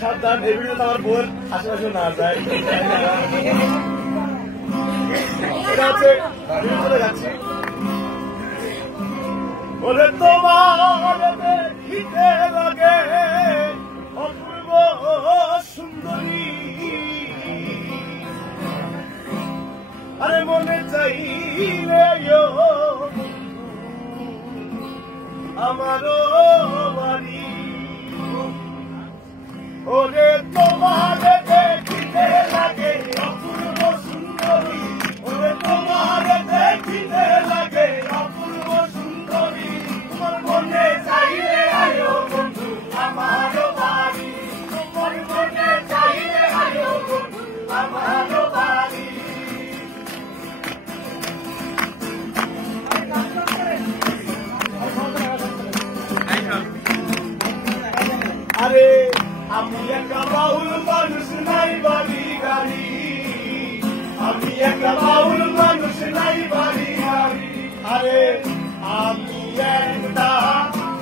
সাবধান, এই ভিডিও আমার বোর আশেপাশে না যায়। চলে যাচ্ছি। বলে তোমার দেখিতে লাগে অপূর্ব সুন্দরী, আরে মনে চাইলে আমারও বাড়ি। ওরে তোমার দেখিতে লাগে অপূর্ব সুন্দরী, ওরে তোমার দেখিতে লাগে অপূর্ব সুন্দরী, তোমার মনে চাইলে আয়ো বন্ধু আমারও বাড়ি, তোমার মনে চাইলে আয়ো বন্ধু আমারও বাড়ি। আরে আমি একটা বাউল মানুষ নাই বাড়ি গাড়ি, আমি একটা বাউল মানুষ নাই বাড়ি গাড়ি। আরে আমি একটা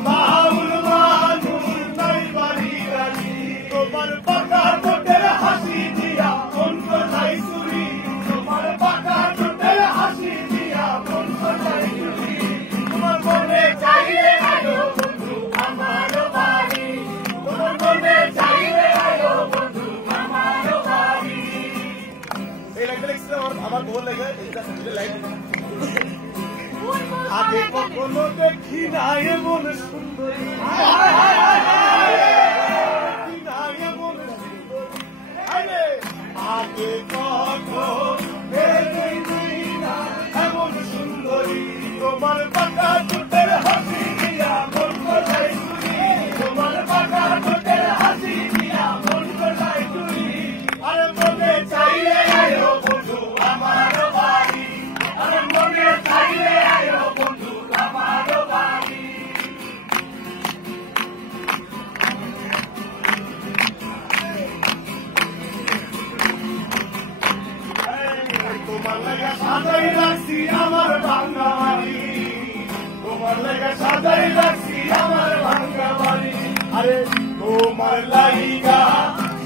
বাউল মানুষ নাই বাড়ি গাড়ি, তোমার পাকা ঠোঁটের হাসি দিয়া মন কোথায় চুরি, তোমার পাকা ঠোঁটের হাসি দিয়া মন কোথায় চুরি, তোমার মনে চাইলে আয়ো বন্ধু আমারও বাড়ি, তোমার মনে চাইলে আয়ো বন্ধু আমারও বাড়ি। এই লাইনটা লিখছে আমার বোন লেগে, এইটা লাইন। আগে কখনো দেখি না এমন সুন্দরী, দেখি না এমন সুন্দরী, আগে কখনো দেখি না এমন সুন্দরী, তোমার পাকা ঠোঁটের হাসি দিয়া মন কোথায় চুরি, তোমার পাকা ঠোঁটের হাসি দিয়া মন কোথায় চুরি, আরে মনে চাইলে আয়ো বন্ধু আমারও বাড়ি, আরে মনে চাইলে আয়ো বন্ধু আমারও বাড়ি। তোমার লাগা সাজাই রাখছি আমার ভাঙা বাড়ি, তোমার লাগা সাজাই রাখছি আমার ভাঙা বাড়ি, আরে তোমার লাগা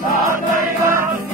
সাজাই রাখছি